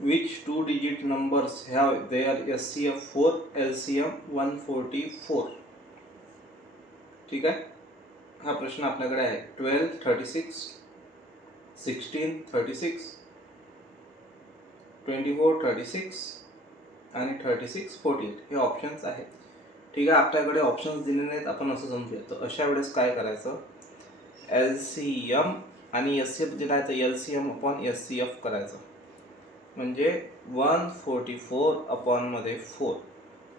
Which two digit numbers have their SCF 4, LCM 144? ठीक आहे, हा प्रश्न आपल्याकडे आहे. 12 36, 16 36, 24 36 आणि 36 48 हे ऑप्शन्स आहेत. ठीक आहे, आपल्याकडे ऑप्शन्स दिलेले आहेत. आपण असं समजूया, तर अशा वेळेस काय करायचं, LCM आणि SCF दिला आहे तर LCM अपॉन SCF करायचं. म्हणजे 144 अपॉन मध्ये 4,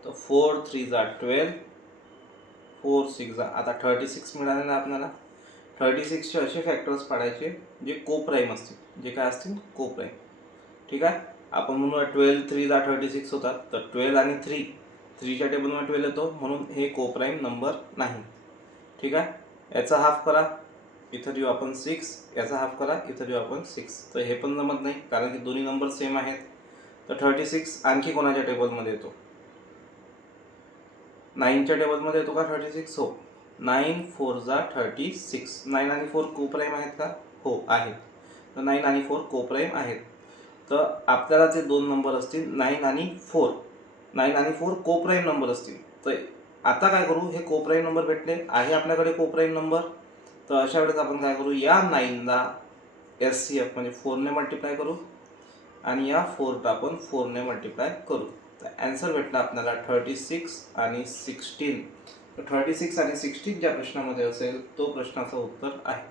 तर 4 3 जा 12, 4 6 जा, आता 36 मिळाले ना आपल्याला. 36 चे असे फॅक्टर्स पाडायचे जे कोप्राईम असतील, जे काय असतील कोप्राईम. ठीक आहे, आपण म्हणूया 12 3 जा 36 होतात, तर 12 आणि 3 च्या टेबलमध्ये 12 येतो, म्हणून हे कोप्राईम नंबर नाही. ठीक आहे, याचा हाफ करा, इथं देऊ आपण 6, याचा हाफ करा, इथं देऊ आपण 6, तर हे पण जमत नाही कारण की दोन्ही नंबर सेम आहेत. तर 36 आणखी कोणाच्या टेबलमध्ये येतो, 9च्या टेबलमध्ये येतो का 36? हो, 9 4 जा 36. 9 आणि 4 कोप्राईम आहेत का? हो आहेत. तर 9 आणि 4 कोप्राईम आहेत. तर आपल्याला ते दोन नंबर असतील 9 आणि 4. 9 आणि 4 कोप्राईम नंबर असतील. तर आता काय करू, हे कोप्राईम नंबर भेटले आहे आपल्याकडे कोप्राईम नंबर. तर अशा वेळेस आपण काय करू, या 9ला SCF म्हणजे 4ने मल्टिप्लाय करू आणि या 4ला आपण 4ने मल्टिप्लाय करू. तर ॲन्सर भेटला आपल्याला 36 आणि 16. तर 36 आणि 16 ज्या प्रश्नामध्ये असेल तो प्रश्नाचं उत्तर आहे.